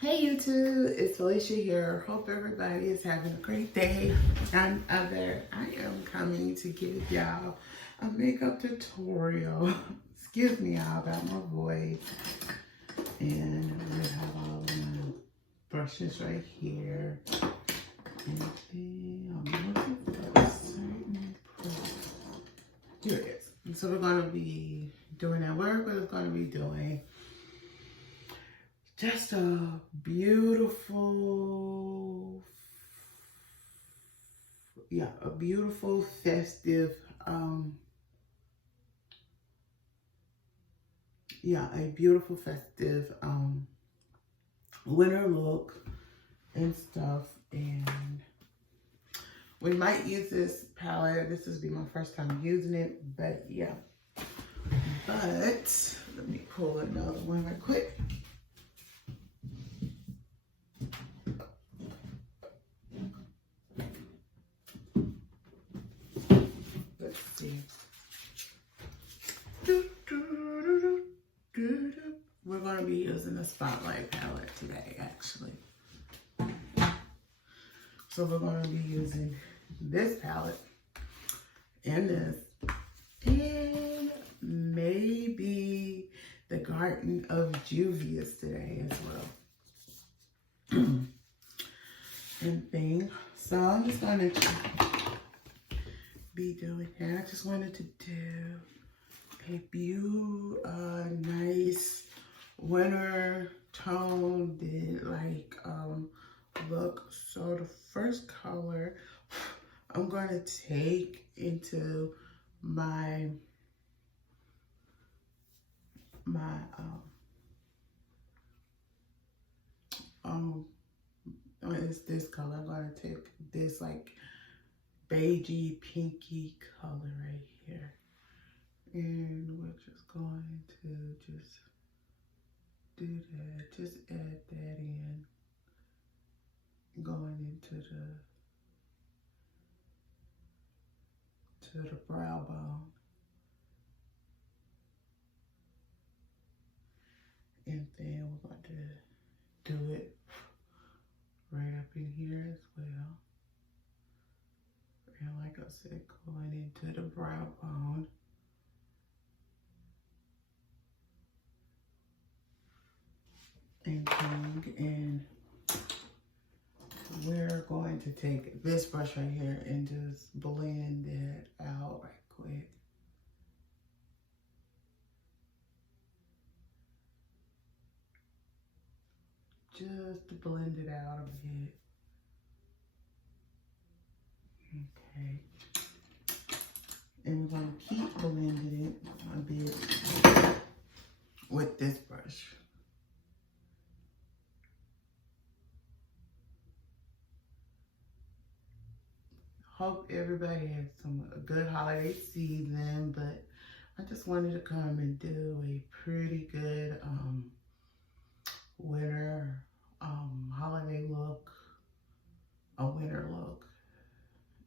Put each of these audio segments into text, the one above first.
Hey YouTube, it's Alicia here. Hope everybody is having a great day. I am coming to give y'all a makeup tutorial. Excuse me y'all about my voice. And we have all of my brushes right here. And then I'm looking for a certain brush. Here it is. So we're going to be doing that work, but it's going to be doing just a beautiful, festive, winter look and stuff. And we might use this palette. This will be my first time using it, but yeah. But let me pull another one right quick. Let's see. We're going to be using the Spotlight palette today, actually. So we're going to be using this palette and this, and maybe the Garden of Juvia's today as well. And thing. So I'm just going to be doing that. I just wanted to do a nice winter tone look. So the first color I'm going to take into my it's this color. I'm going to take this like beigey pinky color right here. And we're just going to just do that. Just add that in. Going into the brow bone. And then we're going to do it right up in here as well. And like I said, going into the brow bone. And we're going to take this brush right here and just blend it out right quick. Just to blend it out a bit. Okay. And we're going to keep blending it a bit with this brush. Hope everybody has a good holiday season, but I just wanted to come and do a pretty good winter holiday look, a winter look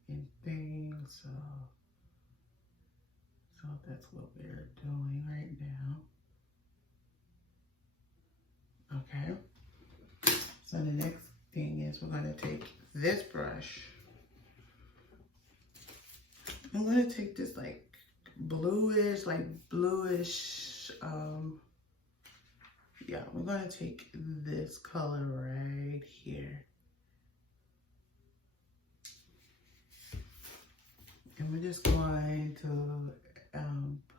and things. So that's what we're doing right now. Okay. So the next thing is we're going to take this brush. I'm going to take this like bluish, we're going to take this color right here. And we're just going to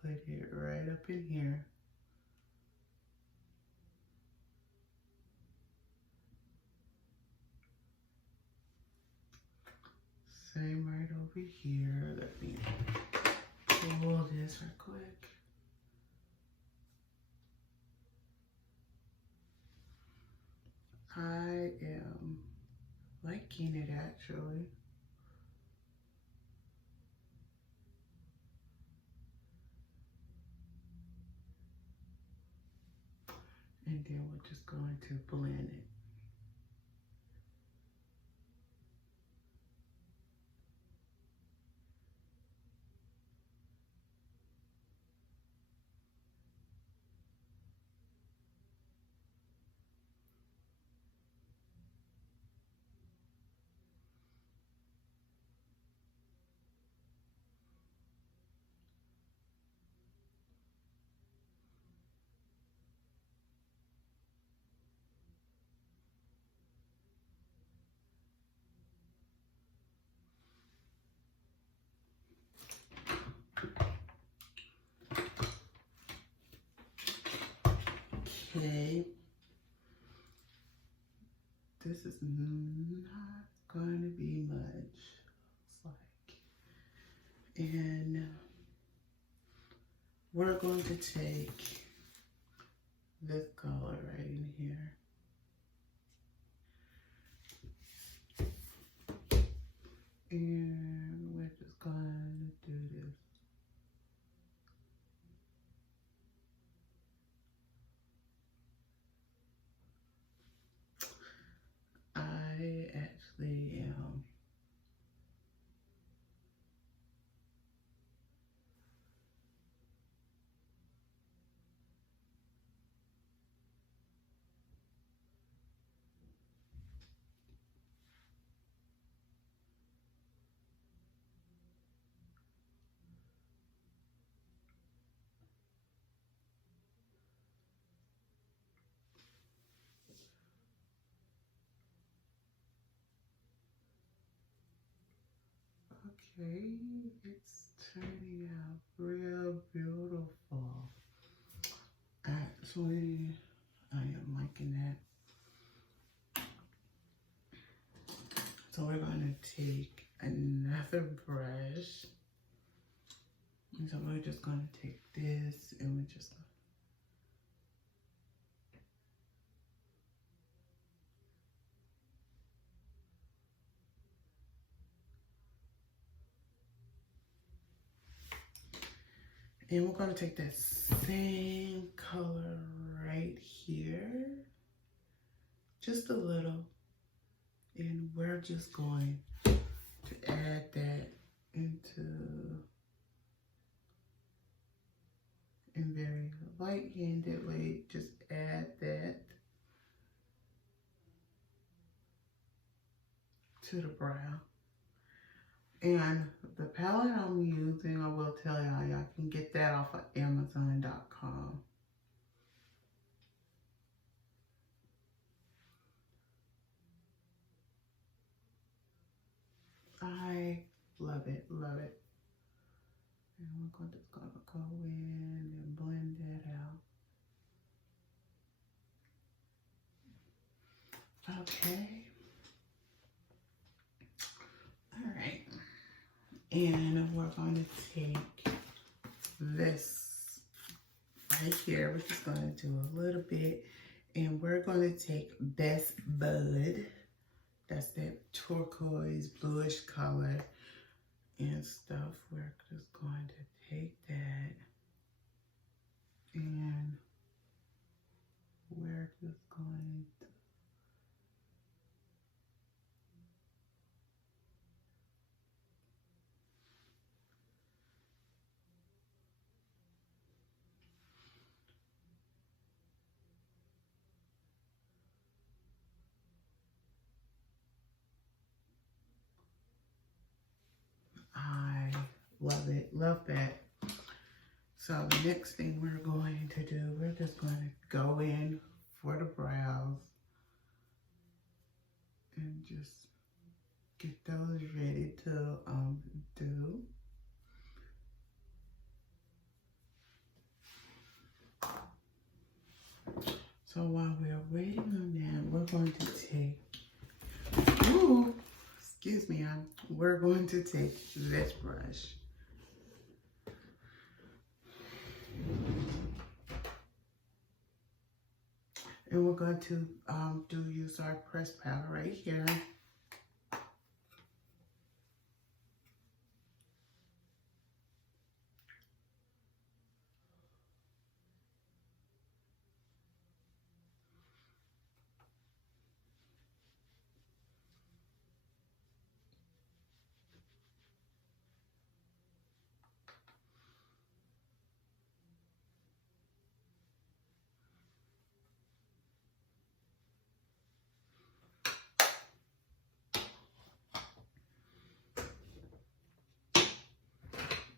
put it right up in here. Same right over here. Let me pull this real quick. I am liking it actually. And then we're just going to blend it. Okay. This is not going to be much, looks like. And we're going to take this color right in here. And we're just going to do this. I actually am okay. It's turning out real beautiful. Actually, I am liking that. So we're going to take another brush. And so we're just going to take this and we're just and we're going to take that same color right here, just a little, and we're just going to add that into, in very light-handed way, just add that to the brow. And the palette I'm using, I will tell y'all can get that off of Amazon.com. I love it, love it. And we're just gonna go in and blend that out. Okay. All right. And we're going to take this right here. We're just going to do a little bit. And we're going to take Best Bud. That's that turquoise bluish color and stuff. We're just going to take that. And we're just going to I love it, love that. So the next thing we're going to do, we're just going to go in for the brows and just get those ready to do. So while we're waiting on that, we're going to take, excuse me, we're going to take this brush. And we're going to use our pressed powder right here.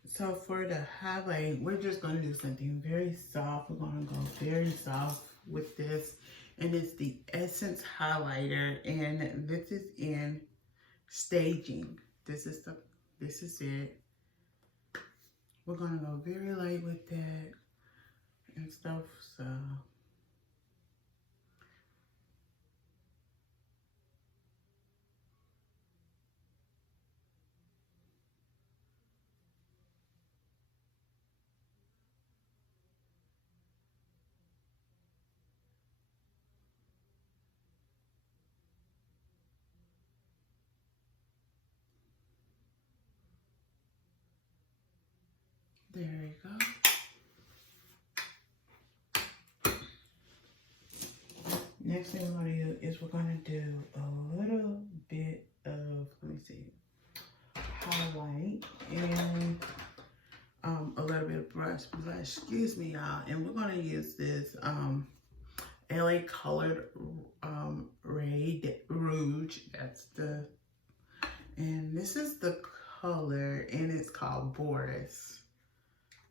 So for the highlight, we're just going to do something very soft. We're going to go very soft with this. And it's the Essence highlighter. And this is in Staging. This is it. We're going to go very light with that and stuff. So There you go. Next thing we're going to do is we're going to do a little bit of, let me see, highlight and a little bit of blush, excuse me, y'all. And we're going to use this LA Colored Rouge. That's the, and this is the color, and it's called Boris.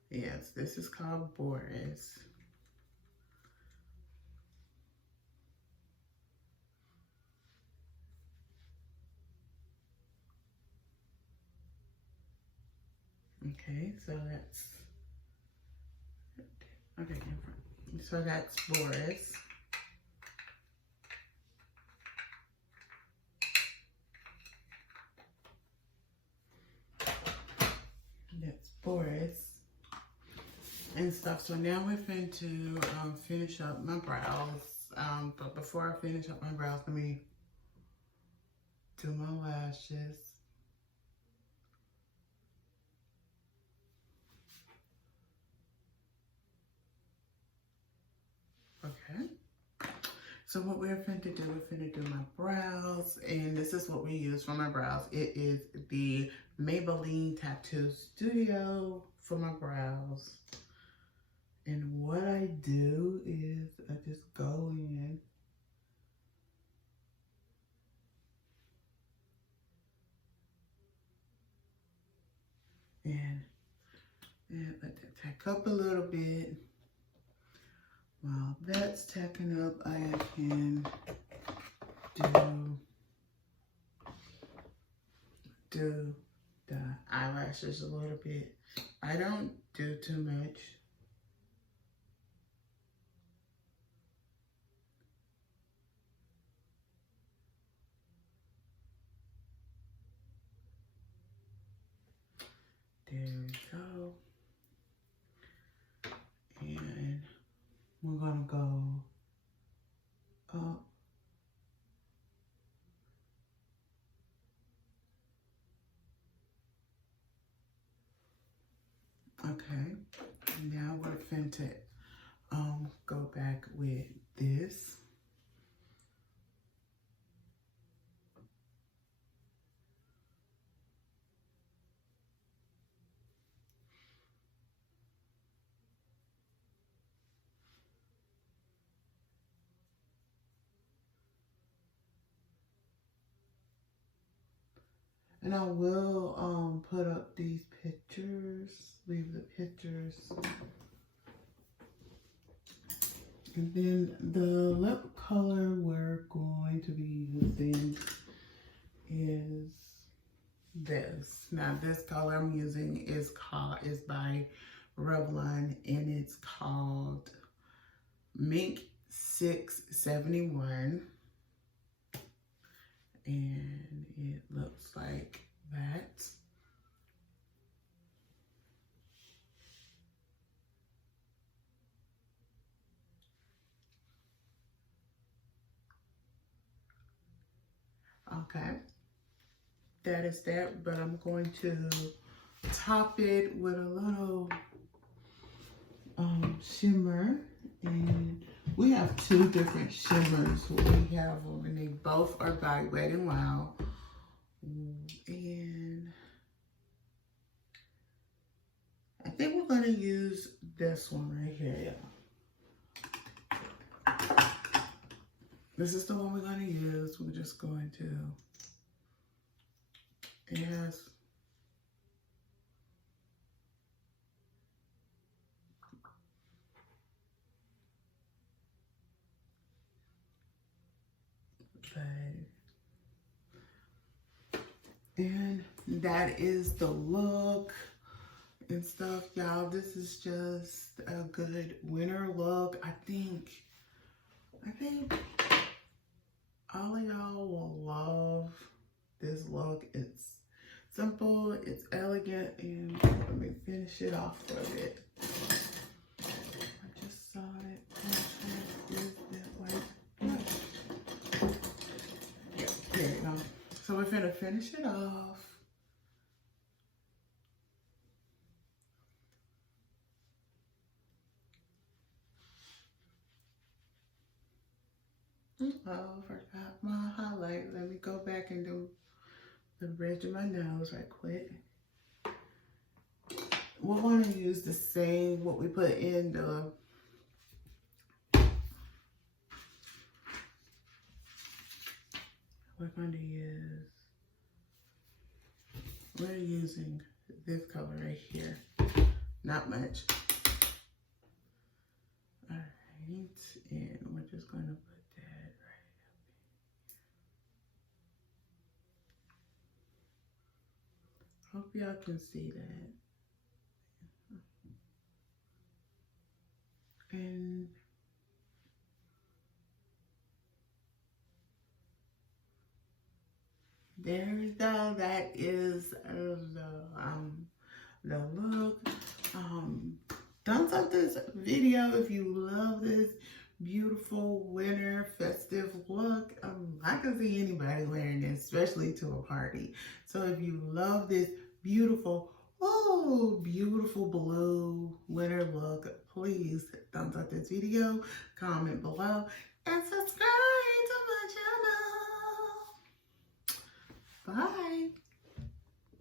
Yes, this is called Boris. Okay, so that's, okay, so that's Boris. That's Boris and stuff. So now we're going to finish up my brows. But before I finish up my brows, let me do my lashes. Okay. So what we're going to do, we're going to do my brows, and this is what we use for my brows. It is the Maybelline Tattoo Studio for my brows. And what I do is I just go in and let that tack up a little bit. While that's tacking up, I can do the eyelashes a little bit. I don't do too much. There we go. And we're gonna go up. Okay, now we're going to go back with this. And I will put up these pictures, leave the pictures. And then the lip color we're going to be using is this. Now this color I'm using is by Revlon, and it's called Mink 671. And it looks like that. Okay, that is that, but I'm going to top it with a little shimmer. And we have two different shimmers. We have them, and they both are by Wet n Wild. And I think we're going to use this one right here, y'all. This is the one we're going to use. We're just going to, it has, and that is the look and stuff, y'all. This is just a good winter look. I think all of y'all will love this look. It's simple, it's elegant, and let me finish it off for a bit. I just saw it. Yeah, there you go. So we're gonna finish it off. Oh, forgot my highlight. Let me go back and do the bridge of my nose right quick. We're going to use the same, what we put in the we're using this color right here. Not much. All right, and we're just going to put that right up. Hope y'all can see that. And there we go. That is the look. Thumbs up this video if you love this beautiful winter festive look. I can see anybody wearing this, especially to a party. So if you love this beautiful, beautiful blue winter look, please thumbs up this video, comment below, and subscribe to my channel. Bye.